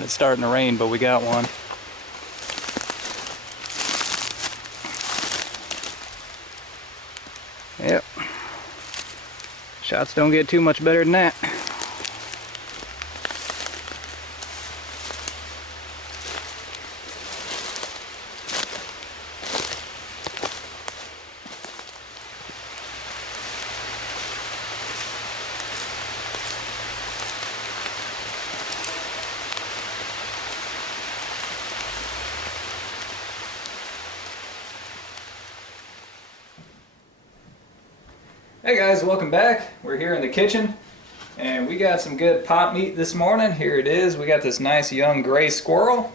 Alright, it's starting to rain, but we got one. Yep. Shots don't get too much better than that. Hey guys, welcome back. We're here in the kitchen and we got some good pot meat this morning. Here it is. We got this nice young gray squirrel.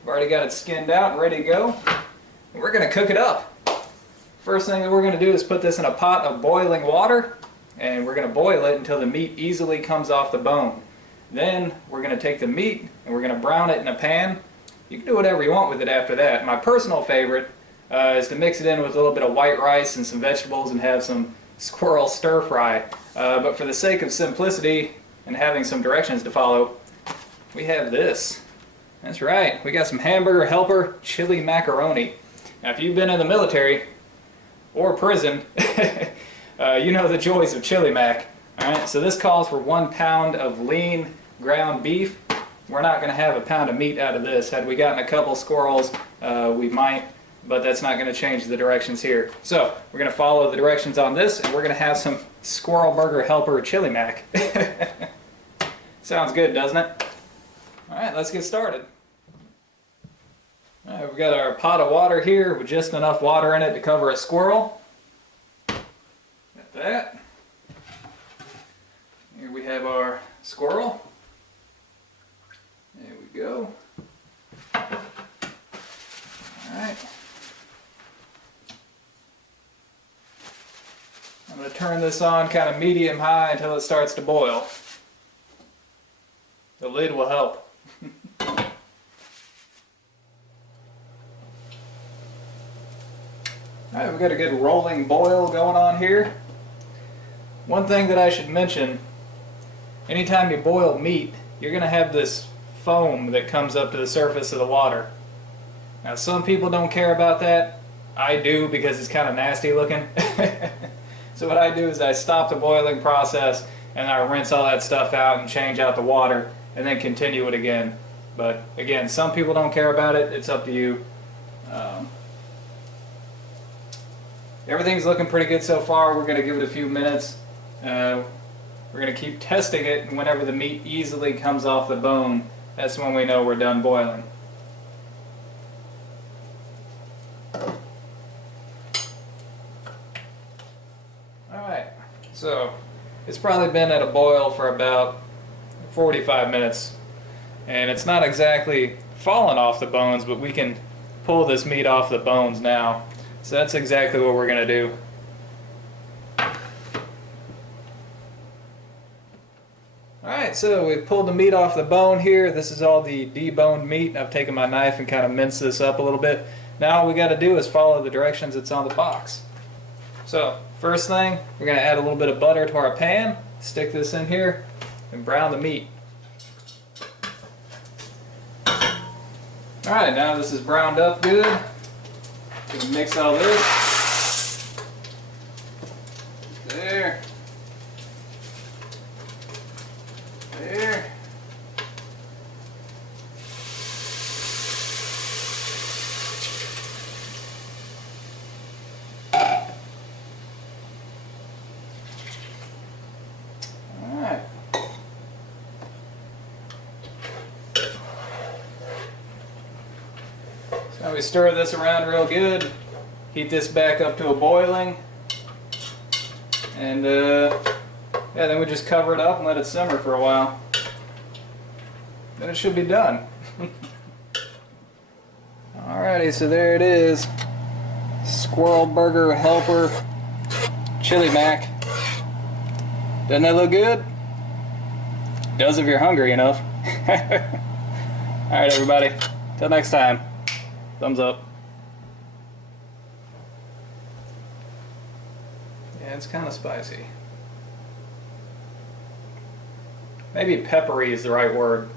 We've already got it skinned out and ready to go. And we're going to cook it up. First thing that we're going to do is put this in a pot of boiling water, and we're going to boil it until the meat easily comes off the bone. Then we're going to take the meat and we're going to brown it in a pan. You can do whatever you want with it after that. My personal favorite is to mix it in with a little bit of white rice and some vegetables and have some squirrel stir fry. But for the sake of simplicity and having some directions to follow, we have this. That's right, we got some Hamburger Helper chili macaroni. Now if you've been in the military or prison, you know the joys of chili mac. Alright, so this calls for 1 pound of lean ground beef. We're not going to have a pound of meat out of this. Had we gotten a couple squirrels, we might. But that's not going to change the directions here. So we're going to follow the directions on this, and we're going to have some Hamburger Helper chili mac. Sounds good, doesn't it? Alright, let's get started. Alright, we've got our pot of water here with just enough water in it to cover a squirrel. Got that. Here we have our squirrel. There we go. Alright. I'm going to turn this on kind of medium-high until it starts to boil. The lid will help. Alright, we've got a good rolling boil going on here. One thing that I should mention, anytime you boil meat, you're going to have this foam that comes up to the surface of the water. Now some people don't care about that. I do, because it's kind of nasty looking. So what I do is I stop the boiling process and I rinse all that stuff out and change out the water and then continue it again. But again, some people don't care about it. It's up to you. Everything's looking pretty good so far. We're going to give it a few minutes. We're going to keep testing it, and whenever the meat easily comes off the bone, that's when we know we're done boiling. So it's probably been at a boil for about 45 minutes, and it's not exactly fallen off the bones, but we can pull this meat off the bones now. So that's exactly what we're going to do. Alright, so we've pulled the meat off the bone here. This is all the deboned meat. I've taken my knife and kind of minced this up a little bit. Now all we got to do is follow the directions that's on the box. So first thing, we're going to add a little bit of butter to our pan, stick this in here, and brown the meat. Alright, now this is browned up good. We can mix all this. There. There. Now we stir this around real good, heat this back up to a boiling, and then we just cover it up and let it simmer for a while. Then it should be done. Alrighty, so there it is. Hamburger Helper chili mac. Doesn't that look good? Does if you're hungry enough. Alright everybody, till next time. Thumbs up. Yeah, it's kind of spicy. Maybe peppery is the right word.